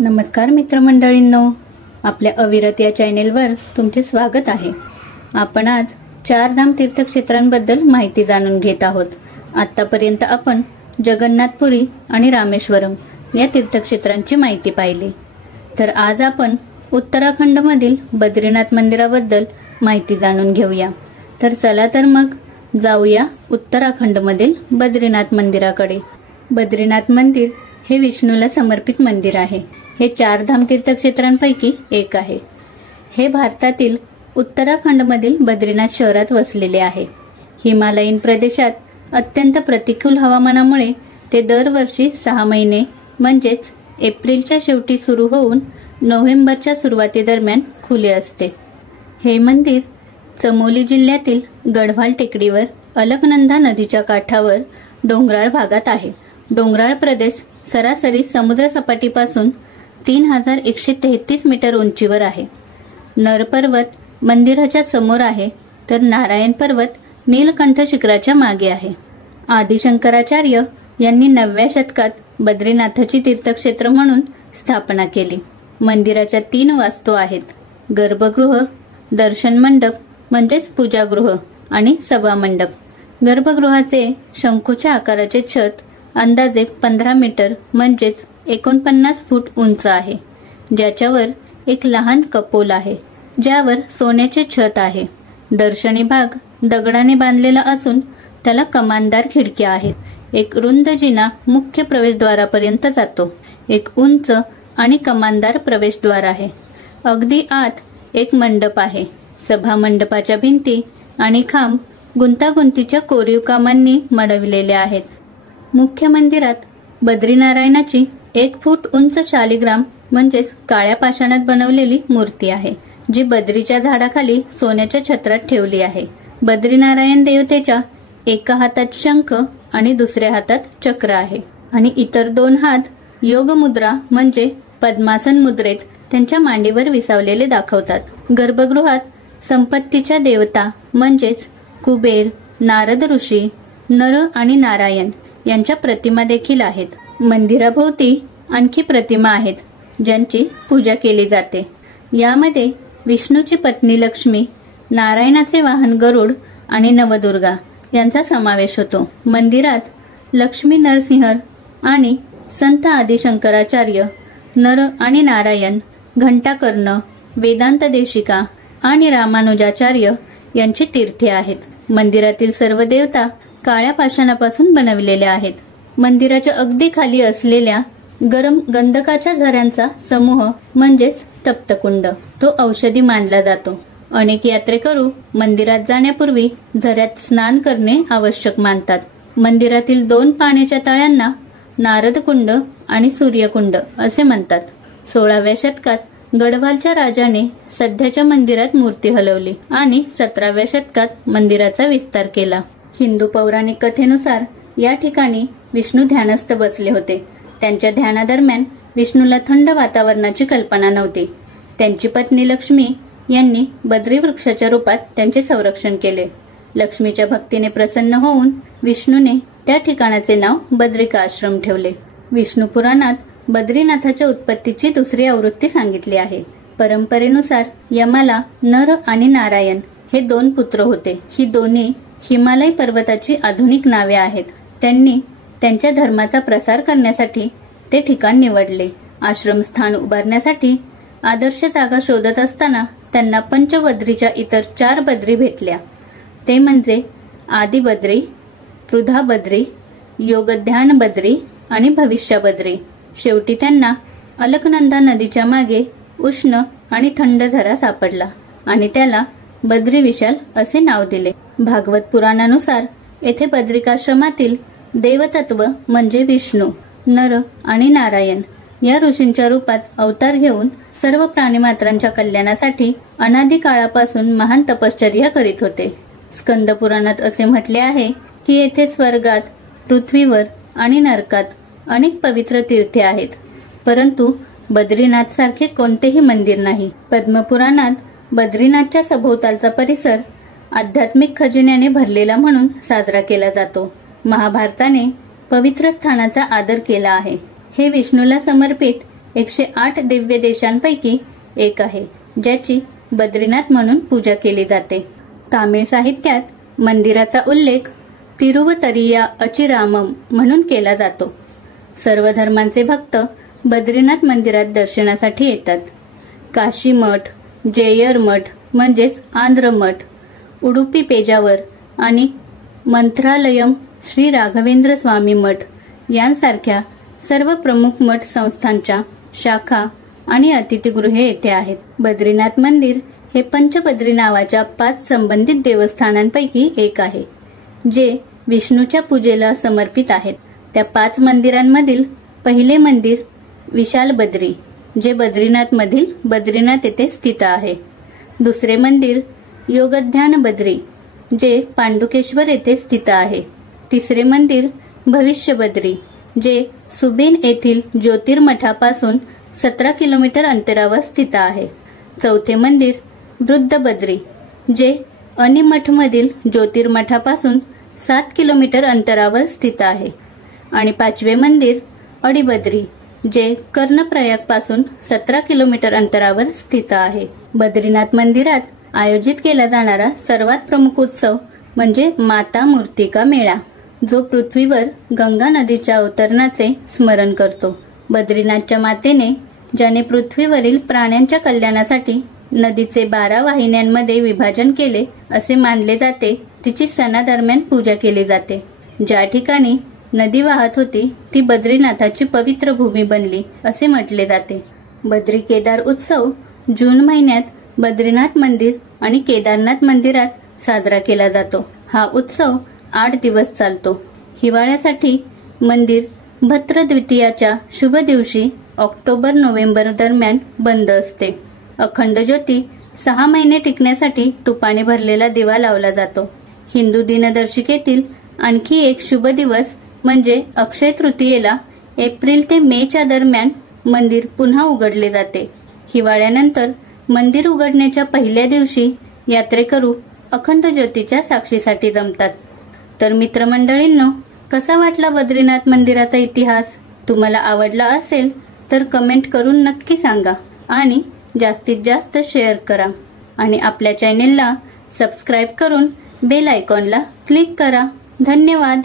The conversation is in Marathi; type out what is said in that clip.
नमस्कार मित्रमंडळींनो, आपल्या अविरत या चॅनेलवर तुमचे स्वागत आहे। आपण आज चारधाम तीर्थक्षेत्रांबद्दल माहिती जाणून घेत आहोत। आतापर्यंत आपण जगन्नाथपुरी आणि रामेश्वरम या तीर्थक्षेत्रांची माहिती पाहिली, तर आज आपण उत्तराखंडमधील बद्रीनाथ मंदिराबद्दल माहिती जाणून घेऊया। तर चला तर मग जाऊया उत्तराखंडमधील बद्रीनाथ मंदिराकडे। बद्रीनाथ मंदिर हे विष्णूला समर्पित मंदिर आहे। हे चारधाम तीर्थक्षेत्रांपैकी एक आहे। हे भारतातील उत्तराखंडमधील बद्रीनाथ शहरात वसलेले आहे। हिमालयीन प्रदेशात अत्यंत प्रतिकूल हवामानामुळे ते दरवर्षी 6 महिने म्हणजेच एप्रिलच्या शेवटी सुरू होऊन नोव्हेंबरच्या सुरुवातीदरम्यान खुले असते। हे मंदिर चमोली जिल्ह्यातील गढवाल टेकडीवर अलकनंदा नदीच्या काठावर डोंगराळ भागात आहे। डोंगराळ प्रदेश सरासरी समुद्र सपाटीपासून 3133 मीटर उंचीवर आहे। नर पर्वत मंदिराच्या समोर आहे, तर नारायण पर्वत नीलकंठ शिखराच्या मागे आहे। आदि शंकराचार्य यांनी 9व्या शतकात बद्रीनाथाची तीर्थक्षेत्र म्हणून स्थापना केली। मंदिराच्या 3 वास्तू आहेत: गर्भगृह, दर्शन मंडप म्हणजेच पूजागृह आणि सभा मंडप। गर्भगृहाचे शंकूच्या आकाराचे छत अंदाजे 15 मीटर म्हणजेच 49 फूट उंच आहे, ज्याच्यावर एक लहान कपोल आहे, ज्यावर सोन्याचे छत आहे। दर्शनी भाग दगडाने बांधलेला असून त्याला कमानदार खिडक्या आहेत। एक रुंद जिना मुख्य प्रवेशद्वारापर्यंत जातो। एक उंच आणि कमानदार प्रवेशद्वार आहे। अगदी आत एक मंडप आहे। सभा मंडपाच्या भिंती आणि खांब गुंतागुंतीच्या कोरीव कामांनी मढविलेले आहेत। मुख्य मंदिरात बद्रीनारायणाची 1 फूट उंच शालिग्राम म्हणजेच काळ्या पाषाणात बनवलेली मूर्ती आहे, जी बद्रीच्या झाडाखाली सोन्याच्या छत्रात ठेवली आहे। बद्रीनारायण देवतेच्या एका हातात शंख आणि दुसऱ्या हातात चक्र आहे आणि इतर 2 हात योग मुद्रा म्हणजे पद्मासन मुद्रेत त्यांच्या मांडीवर विसावलेले दाखवतात। गर्भगृहात संपत्तीच्या देवता म्हणजेच कुबेर, नारद ऋषी, नर आणि नारायण यांच्या प्रतिमा देखील आहेत। मंदिराभोवती आणखी प्रतिमा आहेत, ज्यांची पूजा केली जाते। यामध्ये विष्णूची पत्नी लक्ष्मी, नारायणाचे वाहन गरुड आणि नवदुर्गा यांचा समावेश होतो। मंदिरात लक्ष्मी नरसिंह आणि संत आदि शंकराचार्य, नर आणि नारायण, घंटाकर्ण, वेदांत देशिका आणि रामानुजाचार्य यांची तीर्थे आहेत। मंदिरातील सर्व देवता काळ्या पाषाणापासून बनविलेल्या आहेत। मंदिराच्या अगदी खाली असलेल्या गरम गंधकाच्या झऱ्यांचा समूह म्हणजेच तप्तकुंड तो औषधी मानला जातो। अनेक यात्रेकरू मंदिरात जाण्यापूर्वी झऱ्यात स्नान करणे आवश्यक मानतात। मंदिरातील 2 पाण्याच्या तळ्यांना नारदकुंड आणि सूर्यकुंड असे म्हणतात। 16व्या शतकात गढवालच्या राजाने सध्याच्या मंदिरात मूर्ती हलवली आणि 17व्या शतकात मंदिराचा विस्तार केला। हिंदू पौराणिक कथेनुसार या ठिकाणी विष्णू ध्यानस्थ बसले होते। त्यांच्या ध्यानादरम्यान विष्णूला थंड वातावरणाची कल्पना नव्हती। त्यांची पत्नी लक्ष्मी यांनी बद्री वृक्षाच्या रूपात त्यांचे संरक्षण केले। लक्ष्मीच्या भक्तीने प्रसन्न होऊन विष्णूने त्या ठिकाणाचे नाव बद्रिका आश्रम ठेवले। विष्णू पुराणात बद्रीनाथाच्या उत्पत्तीची 2री आवृत्ती सांगितली आहे। परंपरेनुसार यमाला नर आणि नारायण हे 2 पुत्र होते। ही दोन्ही हिमालय पर्वताची आधुनिक नावे आहेत। त्यांनी त्यांच्या धर्माचा प्रसार करण्यासाठी ते ठिकाण निवडले। आश्रमस्थान उभारण्यासाठी आदर्श जागा शोधत असताना त्यांना पंचबद्रीच्या इतर 4 बद्री भेटल्या। ते म्हणजे आदि बद्री, पृथा बद्री, योगध्यान बद्री आणि भविष्य बद्री। शेवटी त्यांना अलकनंदा नदीच्या मागे उष्ण आणि थंड झरा सापडला आणि त्याला बद्री विशाल असे नाव दिले। भागवत पुराणानुसार येथे बद्रिकाश्रमातील देवतत्व म्हणजे विष्णू, नर आणि नारायण या ऋषींच्या रूपात अवतार घेऊन सर्व प्राणीमात्रांच्या कल्याणासाठी अनादी काळापासून महान तपश्चर्या करीत होते। स्कंद पुराणात असे म्हटले आहे की येथे स्वर्गात, पृथ्वीवर आणि नरकात अनेक पवित्र तीर्थे आहेत, परंतु बद्रीनाथ सारखे कोणतेही मंदिर नाही। पद्मपुराणात बद्रीनाथच्या सभोवतालचा परिसर आध्यात्मिक खजिन्याने भरलेला म्हणून साजरा केला जातो। महाभारताने पवित्र स्थानाचा आदर केला आहे। हे विष्णूला समर्पित 108 दिव्य देशांपैकी एक आहे, ज्याची बद्रीनाथ म्हणून पूजा केली जाते. तामिळ साहित्यात मंदिराचा उल्लेख तिरुवतरिया अचिरामम म्हणून केला जातो. सर्व धर्मांचे भक्त बद्रीनाथ मंदिरात दर्शनासाठी येतात. काशी मठ, जेयर मठ म्हणजेच आंध्र मठ, उडुपी पेजावर आणि मंत्रालयम श्री राघवेंद्र स्वामी मठ यांसारख्या सर्व प्रमुख मठ संस्थांच्या शाखा आणि अतिथीगृहे येथे आहेत. बद्रीनाथ मंदिर हे पंचबद्री नावाच्या 5 संबंधित देवस्थानांपैकी एक आहे, जे विष्णूच्या पूजेला समर्पित आहेत. त्या 5 मंदिरांमधील पहिले मंदिर विशाल बद्री, जे बद्रीनाथ मधील बद्रीनाथ येथे स्थित आहे. दुसरे मंदिर योगध्यान बद्री, जे पांडुकेश्वर येथे स्थित आहे. तिसरे मंदिर भविष्य बद्री, जे सुबेन येथील ज्योतिर्मठापासून 17 किलोमीटर अंतरावर स्थित आहे. चौथे मंदिर वृद्ध बद्री, जे अनिमठमधील ज्योतिर्मठापासून 7 किलोमीटर अंतरावर स्थित आहे. आणि 5वे मंदिर अडिबद्री, जे कर्णप्रयागपासून 17 किलोमीटर अंतरावर स्थित आहे. बद्रीनाथ मंदिरात आयोजित केला जाणारा सर्वात प्रमुख उत्सव म्हणजे माता मूर्तिका मेळा, जो पृथ्वीवर गंगा नदीच्या अवतरणाचे स्मरण करतो. बद्रीनाथच्या मातेने ज्याने पृथ्वीवरील प्राण्यांच्या कल्याणासाठी नदीचे 12 वाहिन्यांमध्ये विभाजन केले असे मानले जाते, तिची सणादरम्यान पूजा केली जाते. ज्या ठिकाणी नदी वाहत होती ती बद्रीनाथाची पवित्र भूमी बनली असे म्हटले जाते. बद्री केदार उत्सव जून महिन्यात बद्रीनाथ मंदिर आणि केदारनाथ मंदिरात साजरा केला जातो. हा उत्सव 8 दिवस चालतो. हिवाळ्यासाठी मंदिर भद्र द्वितीयाच्या शुभ दिवशी ऑक्टोबर-नोव्हेंबर दरम्यान बंद असते. अखंड ज्योती 6 महिने टिकण्यासाठी तुपाने भरलेला दिवा लावला जातो. हिंदू दिनदर्शिकेतील आणखी एक शुभ दिवस म्हणजे अक्षय तृतीयेला एप्रिल ते मेच्या दरम्यान मंदिर पुन्हा उघडले जाते. हिवाळ्यानंतर मंदिर उघडण्याच्या पहिल्या दिवशी यात्रेकरू अखंड ज्योतीच्या साक्षीसाठी जमतात. तर मित्रमंडळींनो, कसा वाटला बद्रीनाथ मंदिराचा इतिहास? तुम्हाला आवडला असेल तर कमेंट करून नक्की सांगा आणि जास्तीत जास्त शेअर करा आणि आपल्या चॅनेलला सबस्क्राईब करून बेल आयकॉनला क्लिक करा. धन्यवाद.